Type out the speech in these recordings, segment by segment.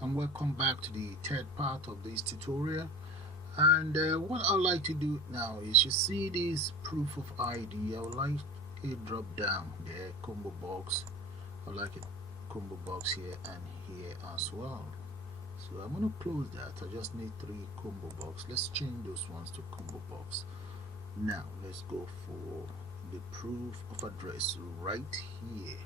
and welcome back to the third part of this tutorial. And what I'd like to do now is, you see this proof of ID, I would like a drop down there, combo box. I like a combo box here and here as well. So I'm going to close that. I just need 3 combo box. Let's change those ones to combo box. Now let's go for the proof of address right here.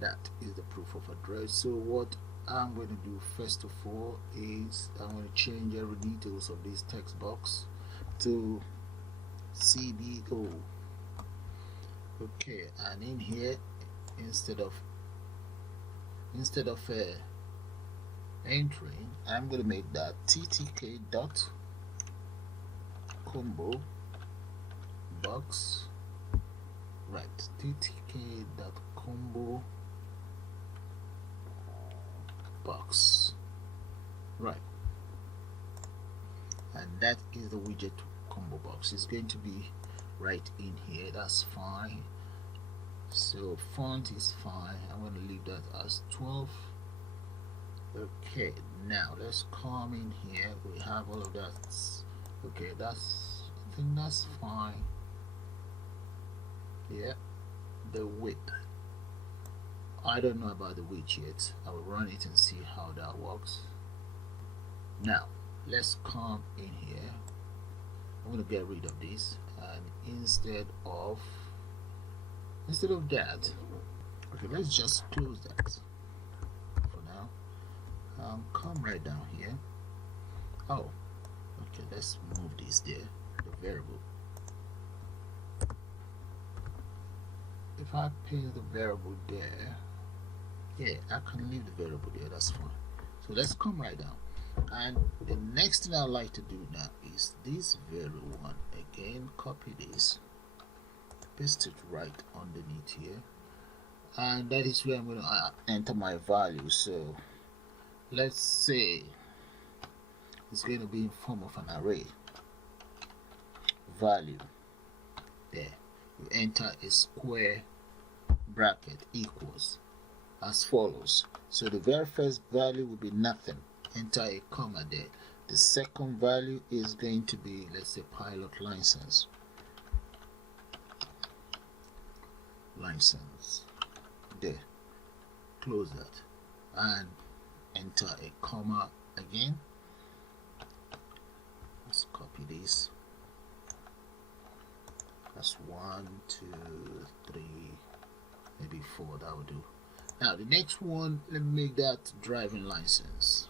That is the proof of address. So what I'm going to do first of all is I'm going to change every details of this text box to CBO. Okay, and in here, instead of entering, I'm going to make that ttk dot combo box, right, ttk dot combo box, right, and that is the widget combo box. It's going to be right in here. That's fine. So font is fine. I'm going to leave that as 12. Okay, now let's come in here. We have all of that. Okay, I think that's fine. Yeah, the width, I don't know about the width yet. I will run it and see how that works. Now let's come in here. I'm going to get rid of this, and instead of that, okay, let's just close that for now. Come right down here. Oh, okay, let's move this there, the variable. If I paste the variable there, yeah, I can leave the variable there, that's fine. So let's come right down, and the next thing I like to do now is this very one again. Copy this, paste it right underneath here, and that is where I'm going to enter my value. So let's say it's going to be in form of an array value. There, you enter a square bracket equals as follows. So the very first value will be nothing. Enter a comma there. The second value is going to be, let's say, pilot license. There. Close that and enter a comma again. Let's copy this. That's 1, 2, 3, maybe 4. That will do. Now the next one, let me make that driving license.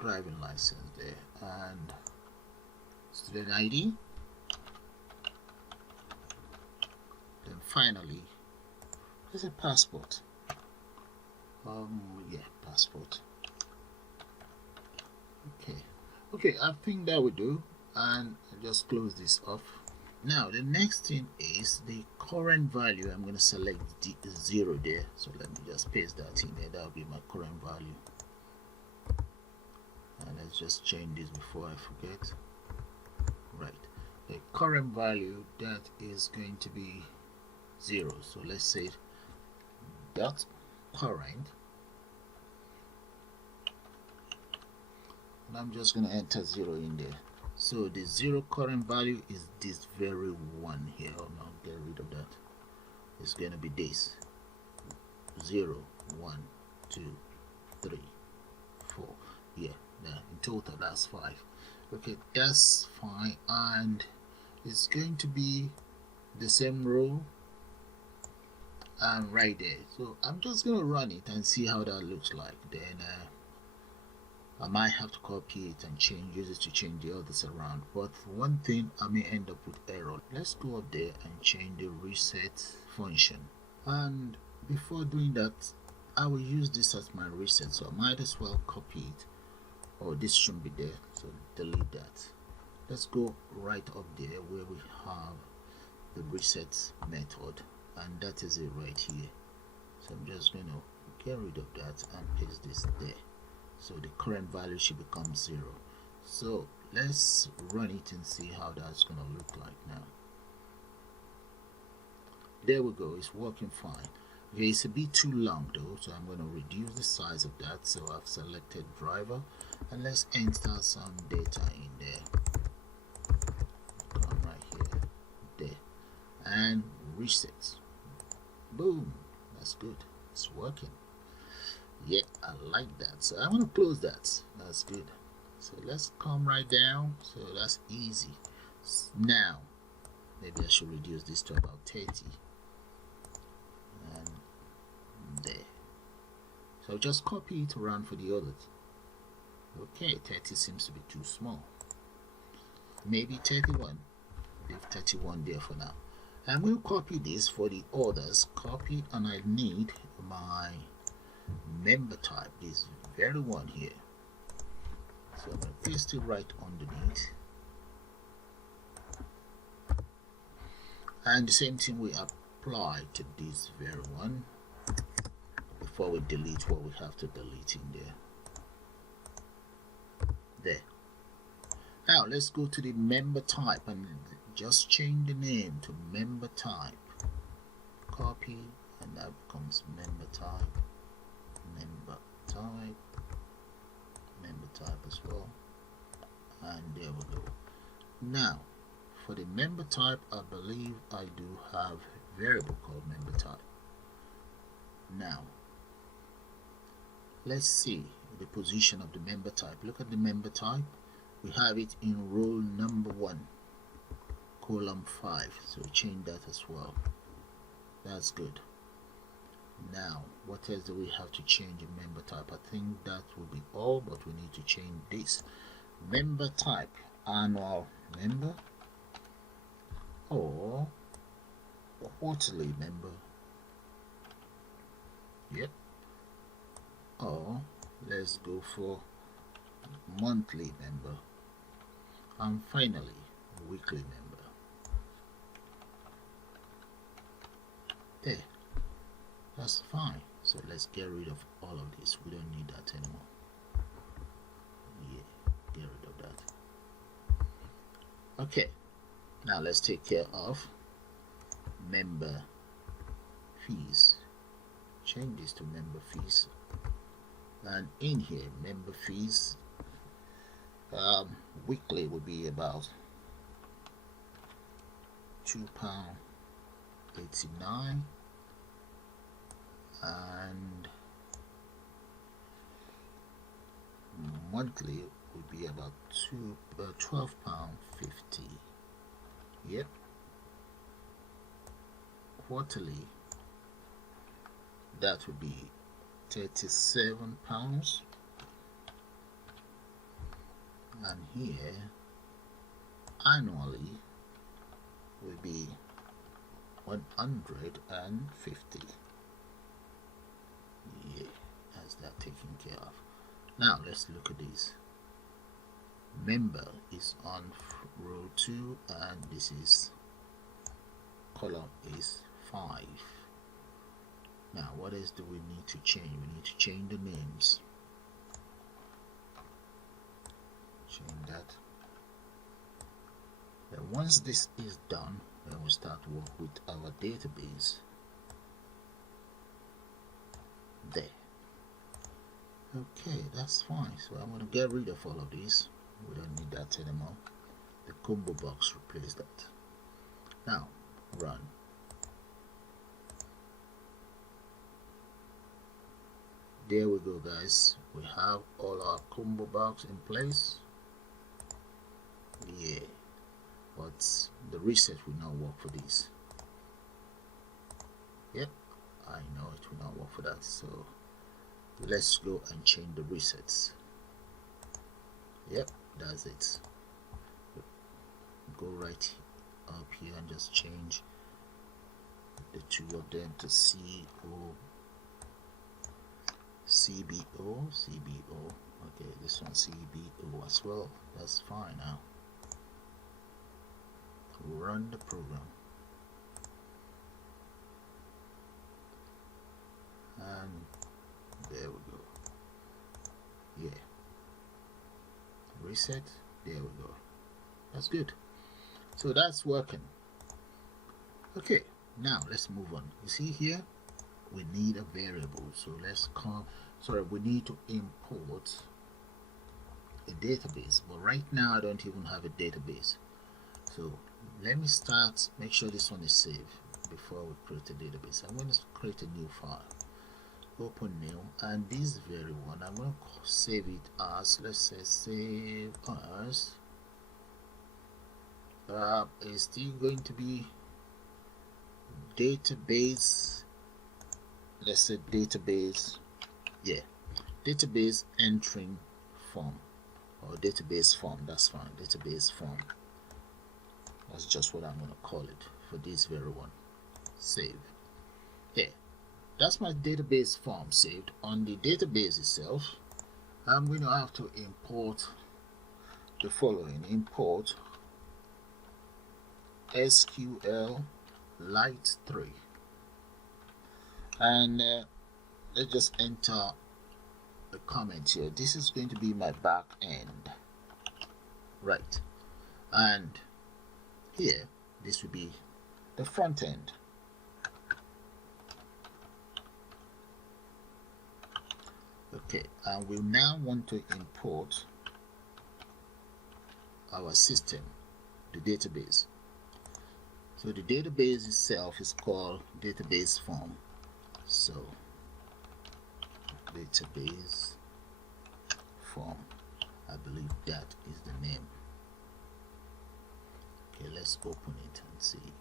Driving license there, and student ID. Then finally, there's a passport. Yeah, passport. Okay, I think that will do, and I'll just close this off. Now the next thing is the current value. I'm going to select the 0 there, so let me just paste that in there. That will be my current value, and let's just change this before I forget. Right, the current value, that is going to be 0. So let's say dot current, and I'm just going to enter 0 in there. So the 0 current value is this very one here. Oh no, get rid of that. It's going to be this 0, 1, 2, 3, 4. Yeah, in total that's 5. Okay, that's fine, and it's going to be the same row and right there. So I'm just going to run it and see how that looks like. Then I might have to copy it and use it to change the others around, but for one thing I may end up with error. Let's go up there and change the reset function, and before doing that I will use this as my reset, so I might as well copy it, or this shouldn't be there, so delete that. Let's go right up there where we have the reset method, and that is it right here. So I'm just going to get rid of that and paste this there. So the current value should become 0. So let's run it and see how that's going to look like now. There we go, it's working fine. Okay, it's a bit too long though, so I'm going to reduce the size of that. So I've selected driver, and let's enter some data in there. Come right here, there, and reset. Boom, that's good, it's working. Yeah, I like that. So I'm going to close that. That's good. So let's come right down. So that's easy. Now maybe I should reduce this to about 30, and there. So just copy it around for the others. Okay, 30 seems to be too small. Maybe 31. Leave 31 there for now. And we'll copy this for the others. Copy, and I need my member type, this very one here. So I'm going to paste it right underneath. And the same thing we apply to this very one before we delete what we have to delete in there. There. Now let's go to the member type and just change the name to member type. Copy, and that becomes member type, member type, member type as well. And there we go. Now for the member type, I believe I do have a variable called member type. Now let's see the position of the member type. Look at the member type. We have it in row number 1, column 5. So change that as well. That's good. Now what else do we have to change in member type? I think that will be all, but we need to change this. Member type, annual member or quarterly member. Yep. Or let's go for monthly member, and finally weekly member. There, that's fine. So let's get rid of all of this. We don't need that anymore. Yeah, get rid of that. Okay, now let's take care of member fees. Change this to member fees, and in here member fees, weekly would be about £2.89, and monthly would be about £12.50. Yep. Quarterly, that would be £37, and here annually will be 150. Yeah, that's that taken care of. Now let's look at this. Member is on row 2, and this is column is 5. Now what else do we need to change? We need to change the names. Change that. Then once this is done, then we'll start to work with our database. There. Okay, that's fine. So I'm going to get rid of all of these. We don't need that anymore. The combo box replace that. Now run. There we go, guys. We have all our combo box in place. Yeah, but the reset will not work for this. Yep, I know it will not work for that. So let's go and change the resets. Yep, that's it. Go right up here and just change the two of them to CBO. Okay, this one CBO as well. That's fine. Now run the program, and there we go. Yeah, reset. There we go. That's good. So that's working. Okay, Now let's move on. You see here we need a variable, so we need to import a database, but right now I don't even have a database. So let me start, make sure this one is saved before we create a database. I'm going to create a new file, open new, and this very one I'm going to save it as, let's say save as is still going to be database, let's say database, yeah, database entering form, or database form, that's fine, database form, that's just what I'm going to call it for this very one. Save. Yeah, that's my database form saved. On the database itself, I'm going to have to import the following. Import SQLite 3, and let's just enter a comment here. This is going to be my back end, right? And here this will be the front end. Okay, and we now want to import our system, the database. So the database itself is called database form. So database form, I believe that is the name. Okay, let's open it and see.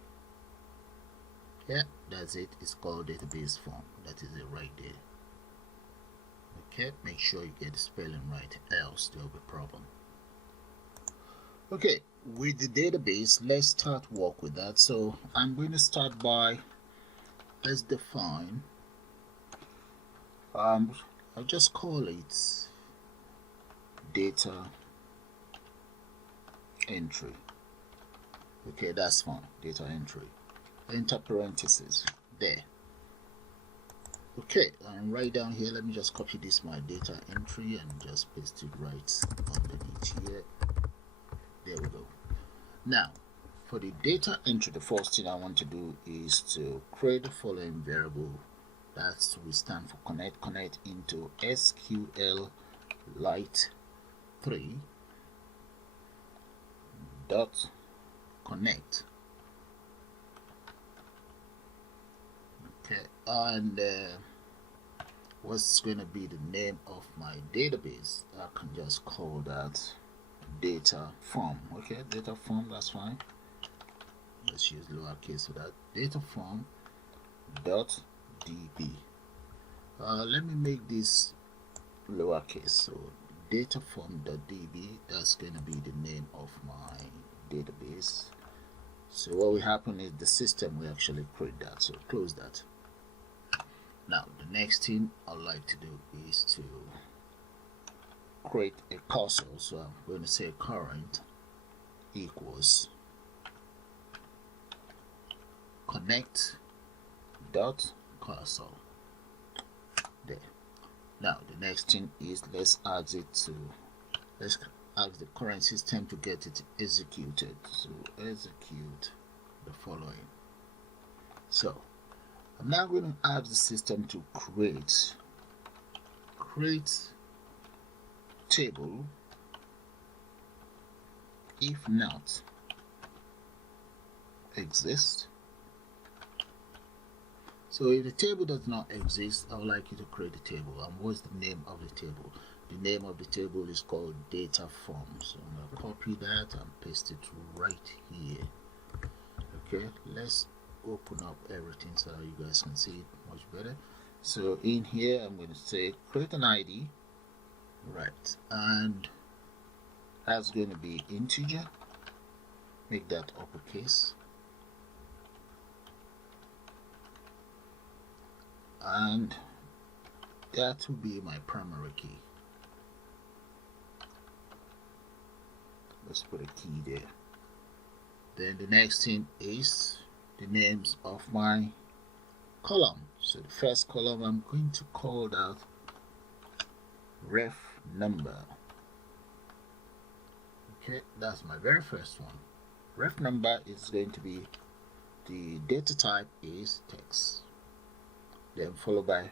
Yeah, that's it. It's called database form. That is it right there. Okay, make sure you get the spelling right, else there'll be a problem. Okay, with the database, let's start work with that. So I'm going to start by, let's define, I'll just call it data entry. Okay, that's fine, data entry. Enter parentheses there. Okay, and right down here, let me just copy this, my data entry, and just paste it right underneath here. There we go. Now for the data entry, the first thing I want to do is to create the following variable. That's we stand for connect into SQLite 3 dot connect. Okay, and what's going to be the name of my database? I can just call that data form. Okay, data form, that's fine. Let's use lowercase for that. Data form dot db. Let me make this lowercase. So data form dot db, that's going to be the name of my database. So what will happen is the system will actually create that. So close that. Now the next thing I'd like to do is to create a cursor. So I'm going to say current equals connect dot cursor there. Now the next thing is let's ask the current system to get it executed. So execute the following. So I'm now going to ask the system to create table, if not exist. So if the table does not exist, I would like you to create a table. And what's the name of the table? The name of the table is called data form. So I'm going to copy that and paste it right here. Okay, let's open up everything so that you guys can see it much better. So in here I'm going to say create an ID, right, and that's going to be integer. Make that uppercase, and that will be my primary key. Let's put a key there. Then the next thing is the names of my column. So the first column, I'm going to call that ref number. Okay, that's my very first one. Ref number is going to be the data type is text, then followed by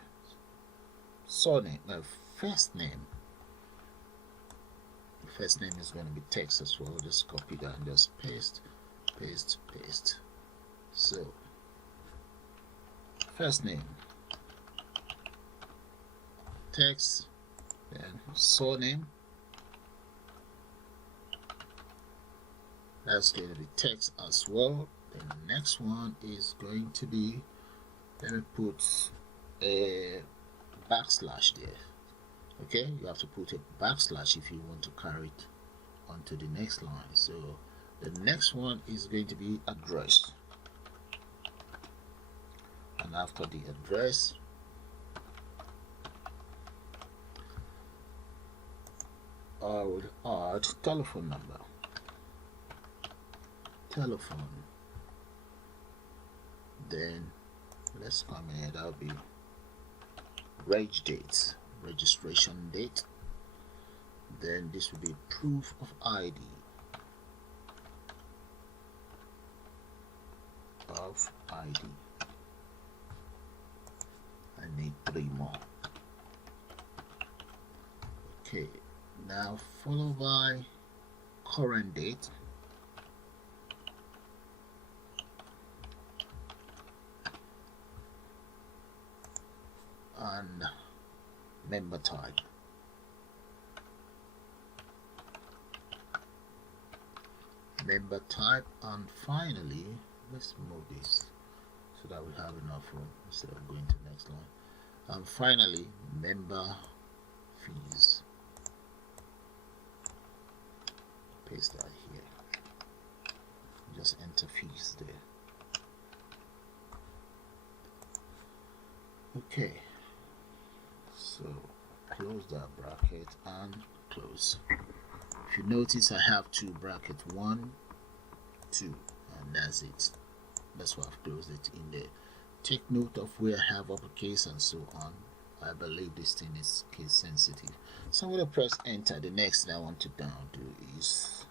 surname, first name. The first name is going to be text as well. Just copy that and just paste. So first name, text, then surname, that's going to be text as well. Then the next one is going to be, let me put a backslash there. Okay, you have to put a backslash if you want to carry it onto the next line. So the next one is going to be address, and after the address, I will add telephone number, then let's come here, that'll be registration date, then this will be proof of ID, I need 3 more. Okay, now followed by current date, and member type. And finally, let's move this so that we have enough room instead of going to the next line. And finally, member fees. Paste that here. Just enter fees there. Okay. So close that bracket and close. If you notice, I have 2 brackets, 1, 2, and that's it. That's why I've closed it in there. Take note of where I have uppercase and so on. I believe this thing is case sensitive. So I'm going to press enter. The next thing I want to do is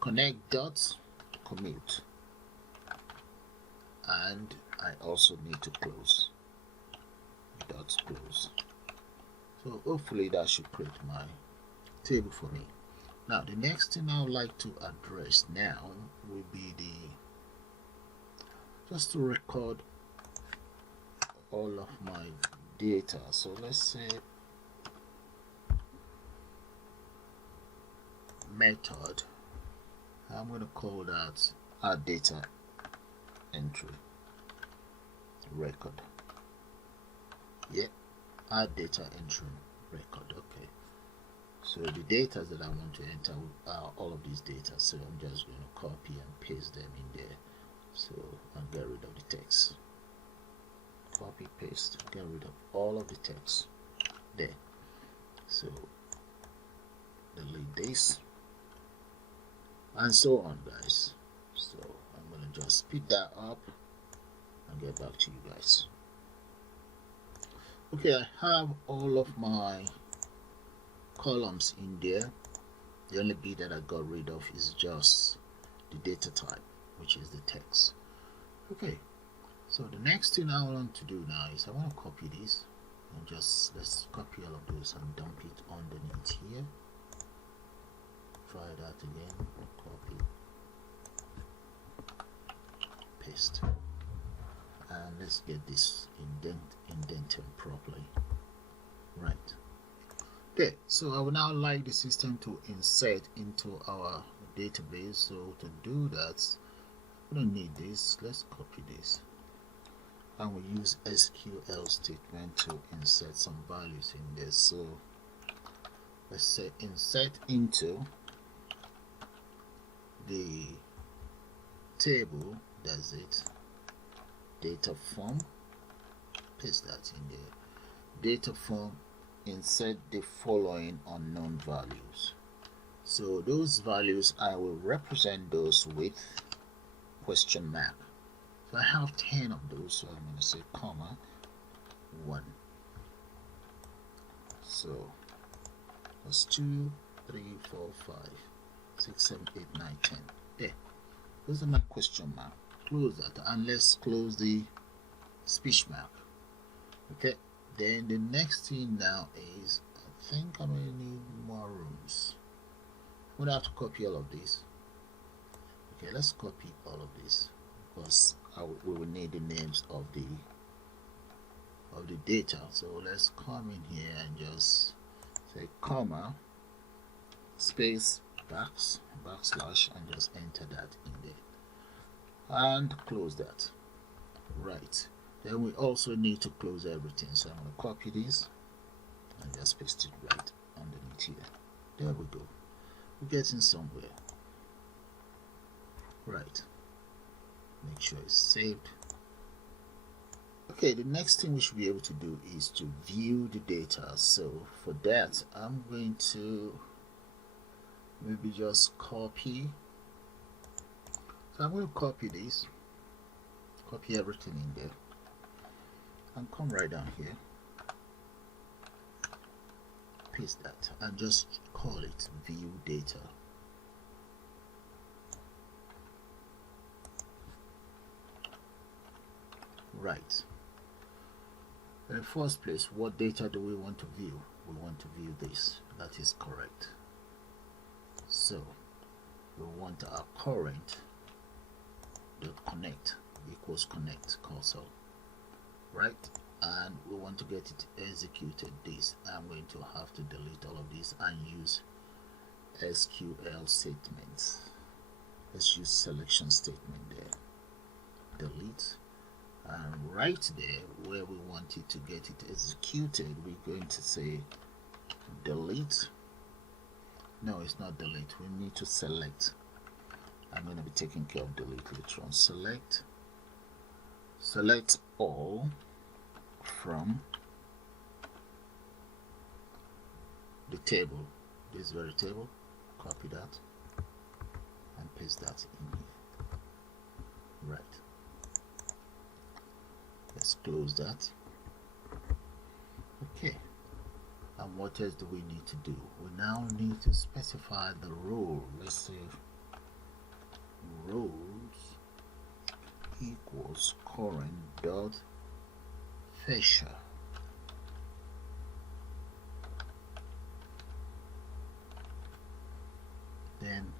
connect dots, commute, and I also need to close. Dots close. So hopefully that should create my table for me. Now the next thing I would like to address now will be just to record all of my data. So let's say method, I'm going to call that add data entry record. Yeah, add data entry record. Okay, so the data that I want to enter are all of these data, so I'm just going to copy and paste them in there. So I'll get rid of the text, copy paste, get rid of all of the text there. So delete this and so on, guys. So I'm going to just speed that up and get back to you guys. Okay, I have all of my columns in there. The only bit that I got rid of is just the data type, which is the text. Okay, so the next thing I want to do now is I want to copy this and just let's copy all of those and dump it underneath here. Try that again. Copy, paste, and let's get this indented properly. Right there. So I would now like the system to insert into our database. So to do that, we don't need this. Let's copy this and we'll use SQL statement to insert some values in there. So let's say insert into the table, that's it, data form, paste that in there, data form, insert the following unknown values. So those values I will represent those with question mark. So I have 10 of those, so I'm going to say comma 1. So that's 2, 3, 4, 5, 6, 7, 8, 9, 10. There. Those are my question mark. close that, and let's close the speech mark. Okay, then the next thing now is, I think I'm gonna need more rooms. I'm gonna have to copy all of this. Okay, let's copy all of this because we will need the names of the data. So let's come in here and just say comma space backslash and just enter that in there and close that. Right, then we also need to close everything, so I'm going to copy this and just paste it right underneath here. There we go, we're getting somewhere. Right, make sure it's saved. Okay, the next thing we should be able to do is to view the data. So for that, I'm going to maybe just copy. So I'm going to copy this, copy everything in there, and come right down here, paste that, and just call it view data. Right. In the first place, what data do we want to view? We want to view this. That is correct. So we want our current dot connect equals connect console, right? And we want to get it executed. This I'm going to have to delete all of this and use SQL statements. Let's use selection statement there. Delete. And right there where we want it to get it executed, we're going to say delete. No, it's not delete. We need to select. I'm going to be taking care of delete later on. Select all from the table, this very table. Copy that and paste that in here. Right. Let's close that. Okay, and what else do we need to do? We now need to specify the role. Let's say roles equals current dot fetcher. Then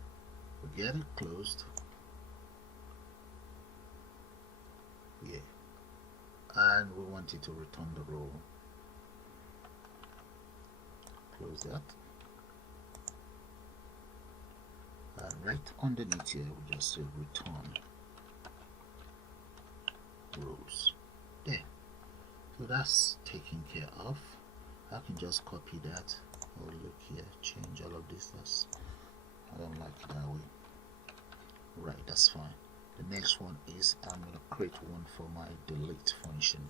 we get it closed. Yeah. And we want it to return the role. Close that. And right underneath here, we just say return rows. There. So that's taken care of. I can just copy that. Oh, look here, change all of this. I don't like it that way. Right, that's fine. The next one is I'm going to create one for my delete function.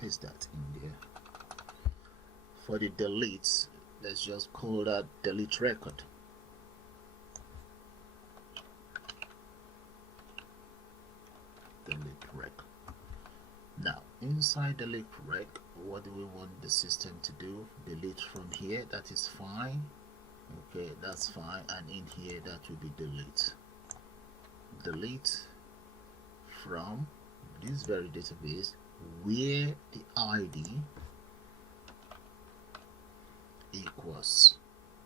Paste that in there. For the deletes, let's just call that delete record. Delete rec. Now inside delete rec, what do we want the system to do? Delete from here, that is fine. Okay, that's fine. And in here, that will be delete. Delete from this very database where the ID equals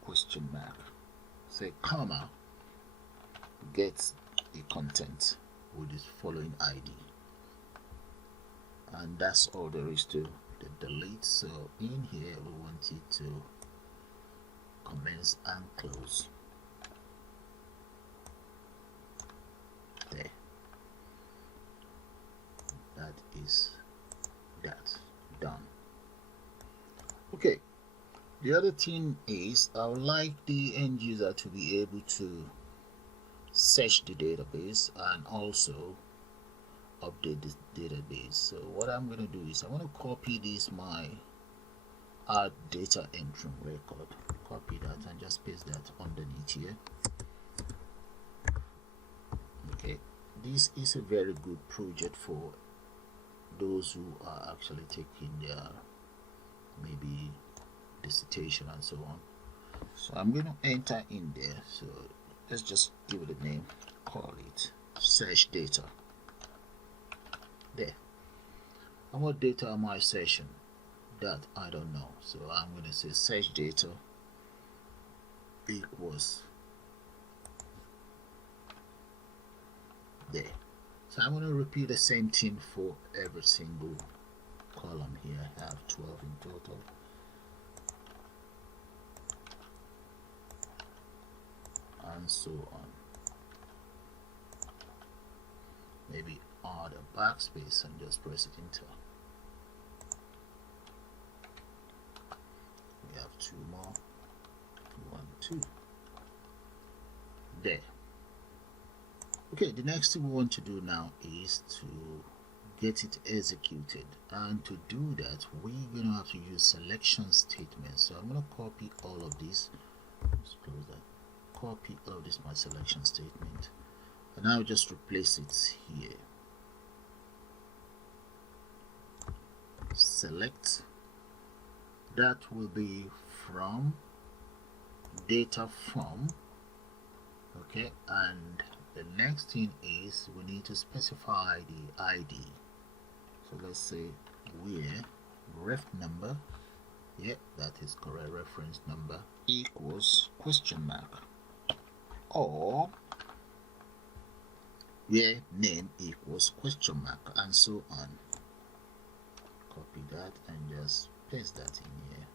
question mark. Say comma get the content with this following ID. And that's all there is to the delete. So in here, we want it to commence and close. There. That is that done. Okay, the other thing is I would like the end user to be able to search the database and also update the database. So what I'm going to do is I'm going to copy this my add data entry record, copy that and just paste that underneath here. Okay, this is a very good project for those who are actually taking their maybe dissertation and so on. So I'm going to enter in there. So let's just give it a name, call it search data. There. And what data am I searching? That I don't know, so I'm going to say search data equals there. So I'm going to repeat the same thing for every single column here. I have 12 in total. And so on. Maybe add a backspace and just press enter. We have 2 more. 1, 2. There. Okay, the next thing we want to do now is to get it executed, and to do that we're going to have to use selection statements. So I'm going to copy all of these. Let's close that. Copy all of this, my selection statement, and I'll just replace it here. Select, that will be from data from. Okay, and the next thing is we need to specify the ID. So let's say where ref number, yeah, that is correct, reference number equals question mark, or where name equals question mark, and so on. Copy that and just paste that in here,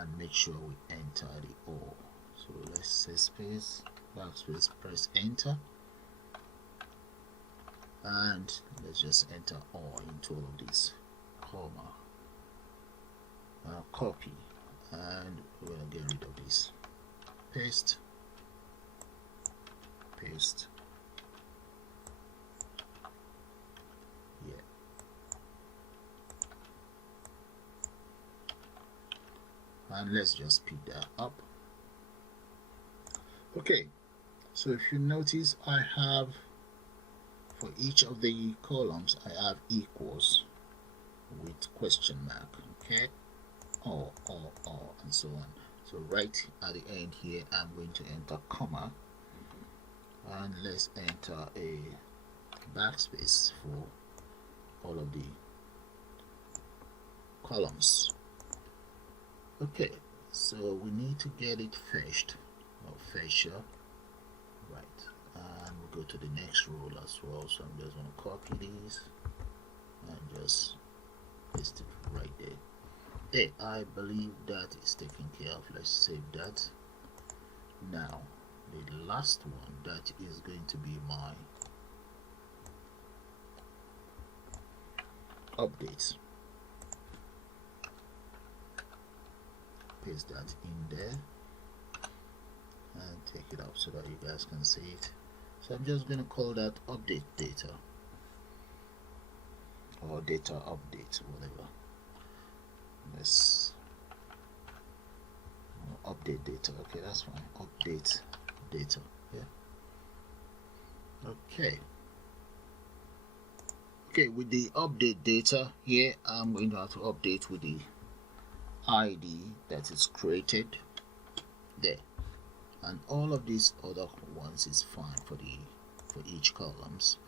and make sure we enter the or. So let's say space, backspace, press enter, and let's just enter or into all of these, comma, copy, and we're gonna get rid of this, paste, paste, yeah, and let's just speed that up. Okay, so if you notice, I have, for each of the columns, I have equals with question mark, okay, or, and so on. So right at the end here, I'm going to enter comma, and let's enter a backspace for all of the columns. Okay, so we need to get it fetched, or fetcher, right, and we'll go to the next row as well. So I'm just going to copy these and just paste it right there. Hey, I believe that is taken care of. Let's save that. Now the last one, that is going to be my updates. Paste that in there and take it out so that you guys can see it. So I'm just going to call that update data, or data update, whatever. Let's update data. Okay, that's fine. Update data. Yeah. Okay, with the update data here, I'm going to have to update with the ID that is created there, and all of these other ones is fine for each columns.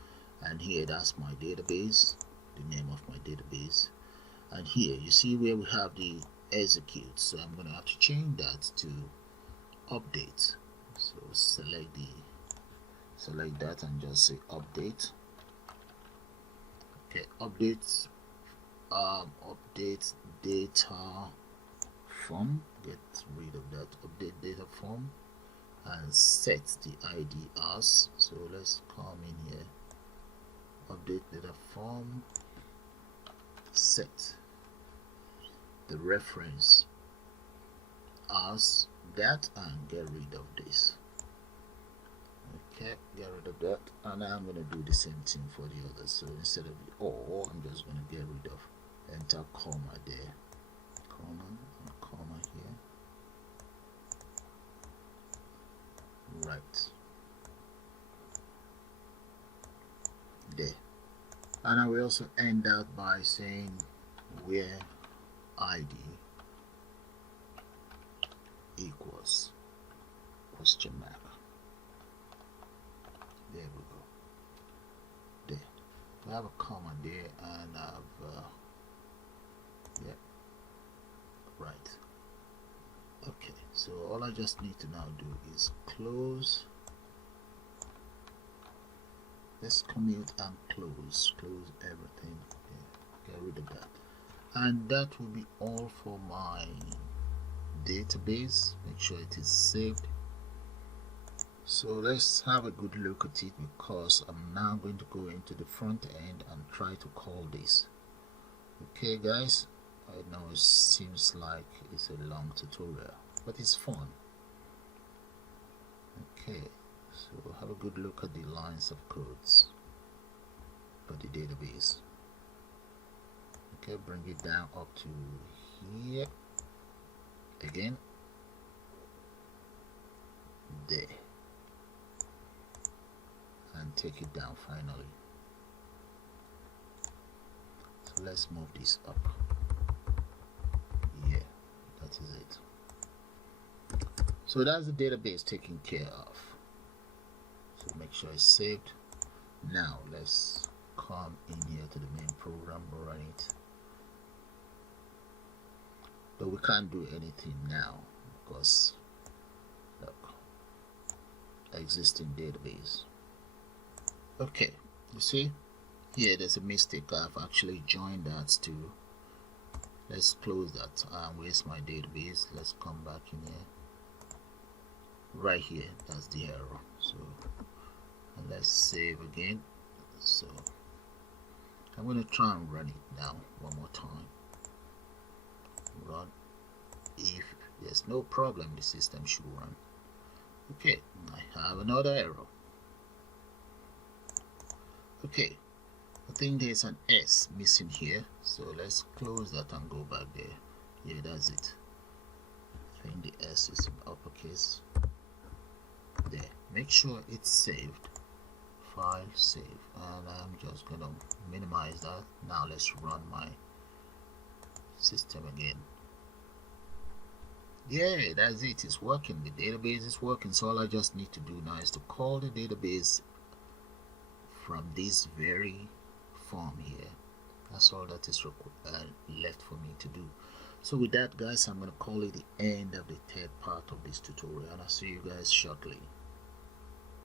And here, that's my database, the name of my database. And here you see where we have the execute, so I'm going to have to change that to update. So select that and just say update. Okay, update data from, get rid of that, update data from, and set the ID as. So let's come in here, update data from, set the reference as that, and get rid of this. Okay, get rid of that, and I'm going to do the same thing for the others. So instead of the or, I'm just going to get rid of, enter comma there, comma and comma here, right there. And I will also end out by saying where ID equals question mark. There we go. There. We have a comma there, and I've yeah, right. Okay, so all I just need to now do is close. Let's commute and close everything. Yeah, get rid of that, and that will be all for my database. Make sure it is saved. So let's have a good look at it, because I'm now going to go into the front end and try to call this. Okay guys, I know it seems like it's a long tutorial, but it's fun. Okay, so have a good look at the lines of codes for the database. Okay, bring it down up to here again, there, and take it down finally. So let's move this up. Yeah, that is it. So that's the database taken care of. So make sure it's saved. Now let's come in here to the main program, run it. But we can't do anything now because look, existing database. Okay, you see here there's a mistake. I've actually joined that too. Let's close that. Where's my database? Let's come back in here. Right here, that's the error. So and let's save again. So I'm going to try and run it now one more time. Run. If there's no problem, the system should run. Okay, I have another error. Okay, I think there's an S missing here, so let's close that and go back there. Yeah, that's it. I think the S is in uppercase. There. Make sure it's saved. File, save, and I'm just gonna minimize that. Now let's run my system again. Yeah, that's it. It's working. The database is working. So all I just need to do now is to call the database from this very form here. That's all that is left for me to do. So with that guys, I'm going to call it the end of the third part of this tutorial, and I'll see you guys shortly.